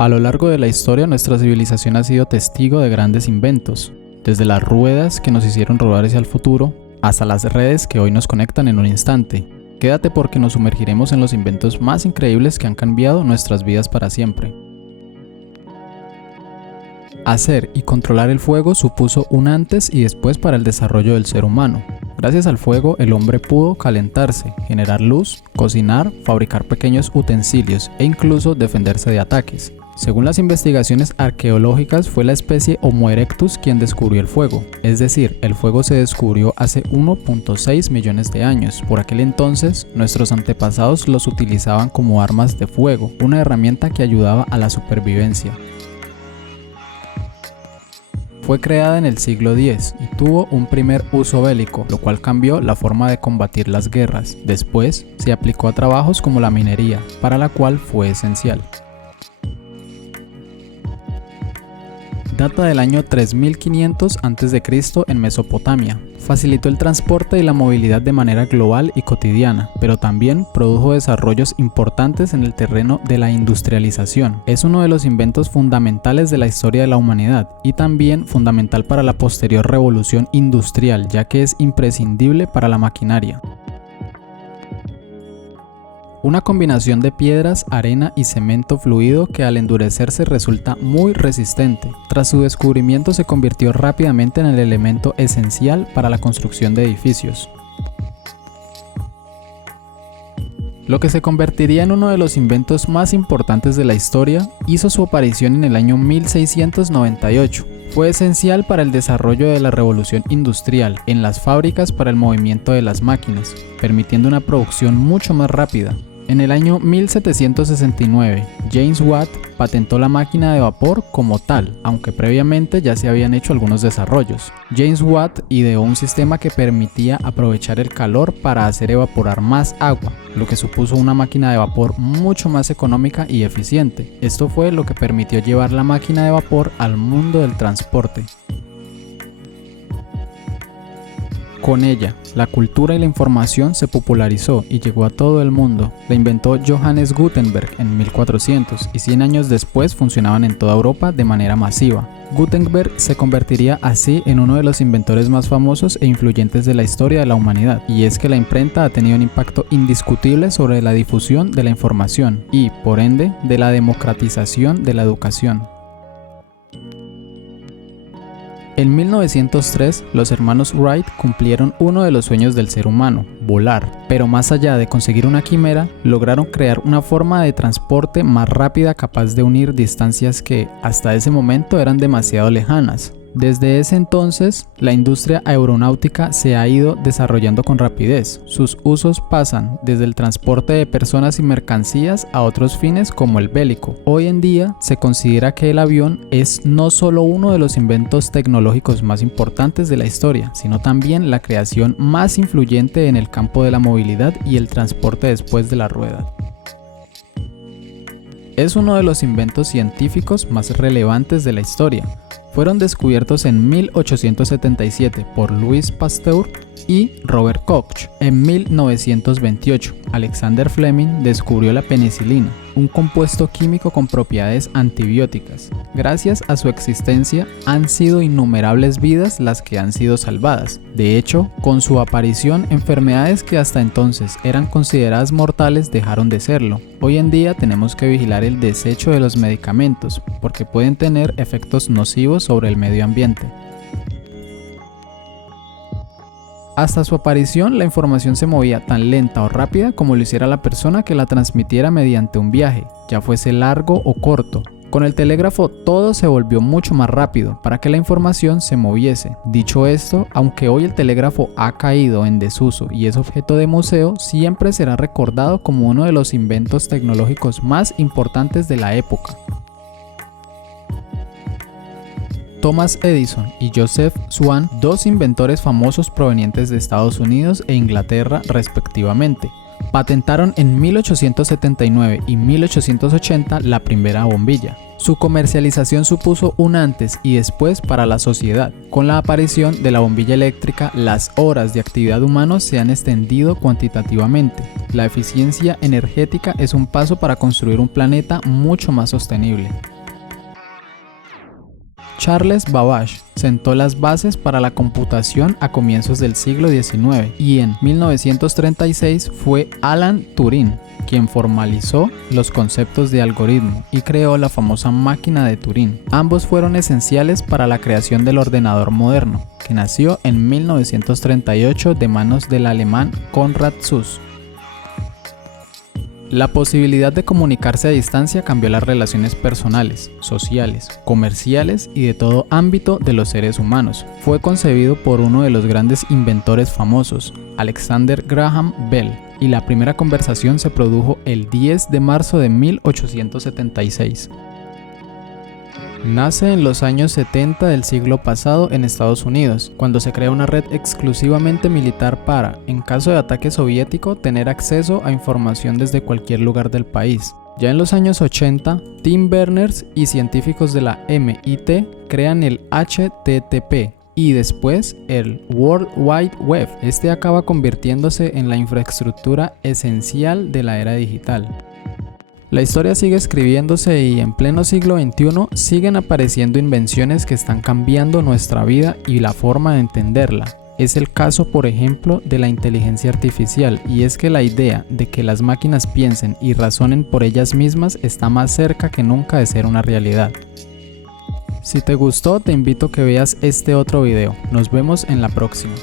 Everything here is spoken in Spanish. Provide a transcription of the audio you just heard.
A lo largo de la historia, nuestra civilización ha sido testigo de grandes inventos, desde las ruedas que nos hicieron rodar hacia el futuro, hasta las redes que hoy nos conectan en un instante. Quédate porque nos sumergiremos en los inventos más increíbles que han cambiado nuestras vidas para siempre. Hacer y controlar el fuego supuso un antes y después para el desarrollo del ser humano. Gracias al fuego, el hombre pudo calentarse, generar luz, cocinar, fabricar pequeños utensilios e incluso defenderse de ataques. Según las investigaciones arqueológicas, fue la especie Homo erectus quien descubrió el fuego, es decir, el fuego se descubrió hace 1.6 millones de años. Por aquel entonces, nuestros antepasados los utilizaban como armas de fuego, una herramienta que ayudaba a la supervivencia. Fue creada en el siglo X y tuvo un primer uso bélico, lo cual cambió la forma de combatir las guerras. Después, se aplicó a trabajos como la minería, para la cual fue esencial. Data del año 3500 a.C. en Mesopotamia. Facilitó el transporte y la movilidad de manera global y cotidiana, pero también produjo desarrollos importantes en el terreno de la industrialización. Es uno de los inventos fundamentales de la historia de la humanidad y también fundamental para la posterior revolución industrial, ya que es imprescindible para la maquinaria. Una combinación de piedras, arena y cemento fluido que al endurecerse resulta muy resistente. Tras su descubrimiento se convirtió rápidamente en el elemento esencial para la construcción de edificios. Lo que se convertiría en uno de los inventos más importantes de la historia, hizo su aparición en el año 1698. Fue esencial para el desarrollo de la revolución industrial en las fábricas para el movimiento de las máquinas, permitiendo una producción mucho más rápida. En el año 1769, James Watt patentó la máquina de vapor como tal, aunque previamente ya se habían hecho algunos desarrollos. James Watt ideó un sistema que permitía aprovechar el calor para hacer evaporar más agua, lo que supuso una máquina de vapor mucho más económica y eficiente. Esto fue lo que permitió llevar la máquina de vapor al mundo del transporte. Con ella, la cultura y la información se popularizó y llegó a todo el mundo. La inventó Johannes Gutenberg en 1400 y 100 años después funcionaban en toda Europa de manera masiva. Gutenberg se convertiría así en uno de los inventores más famosos e influyentes de la historia de la humanidad, y es que la imprenta ha tenido un impacto indiscutible sobre la difusión de la información y, por ende, de la democratización de la educación. En 1903, los hermanos Wright cumplieron uno de los sueños del ser humano, volar, pero más allá de conseguir una quimera, lograron crear una forma de transporte más rápida capaz de unir distancias que, hasta ese momento, eran demasiado lejanas. Desde ese entonces, la industria aeronáutica se ha ido desarrollando con rapidez. Sus usos pasan desde el transporte de personas y mercancías a otros fines como el bélico. Hoy en día, se considera que el avión es no solo uno de los inventos tecnológicos más importantes de la historia, sino también la creación más influyente en el campo de la movilidad y el transporte después de la rueda. Es uno de los inventos científicos más relevantes de la historia. Fueron descubiertos en 1877 por Louis Pasteur y Robert Koch. En 1928, Alexander Fleming descubrió la penicilina, un compuesto químico con propiedades antibióticas. Gracias a su existencia, han sido innumerables vidas las que han sido salvadas. De hecho, con su aparición, enfermedades que hasta entonces eran consideradas mortales dejaron de serlo. Hoy en día tenemos que vigilar el desecho de los medicamentos, porque pueden tener efectos nocivos sobre el medio ambiente. Hasta su aparición, la información se movía tan lenta o rápida como lo hiciera la persona que la transmitiera mediante un viaje, ya fuese largo o corto. Con el telégrafo todo se volvió mucho más rápido para que la información se moviese. Dicho esto, aunque hoy el telégrafo ha caído en desuso y es objeto de museo, siempre será recordado como uno de los inventos tecnológicos más importantes de la época. Thomas Edison y Joseph Swan, dos inventores famosos provenientes de Estados Unidos e Inglaterra respectivamente, patentaron en 1879 y 1880 la primera bombilla. Su comercialización supuso un antes y después para la sociedad. Con la aparición de la bombilla eléctrica, las horas de actividad humana se han extendido cuantitativamente. La eficiencia energética es un paso para construir un planeta mucho más sostenible. Charles Babbage sentó las bases para la computación a comienzos del siglo XIX y en 1936 fue Alan Turing quien formalizó los conceptos de algoritmo y creó la famosa máquina de Turing. Ambos fueron esenciales para la creación del ordenador moderno, que nació en 1938 de manos del alemán Konrad Zuse. La posibilidad de comunicarse a distancia cambió las relaciones personales, sociales, comerciales y de todo ámbito de los seres humanos. Fue concebido por uno de los grandes inventores famosos, Alexander Graham Bell, y la primera conversación se produjo el 10 de marzo de 1876. Nace en los años 70 del siglo pasado en Estados Unidos, cuando se crea una red exclusivamente militar para, en caso de ataque soviético, tener acceso a información desde cualquier lugar del país. Ya en los años 80, Tim Berners y científicos de la MIT crean el HTTP y después el World Wide Web. Este acaba convirtiéndose en la infraestructura esencial de la era digital. La historia sigue escribiéndose y en pleno siglo XXI siguen apareciendo invenciones que están cambiando nuestra vida y la forma de entenderla. Es el caso, por ejemplo, de la inteligencia artificial, y es que la idea de que las máquinas piensen y razonen por ellas mismas está más cerca que nunca de ser una realidad. Si te gustó, te invito a que veas este otro video. Nos vemos en la próxima.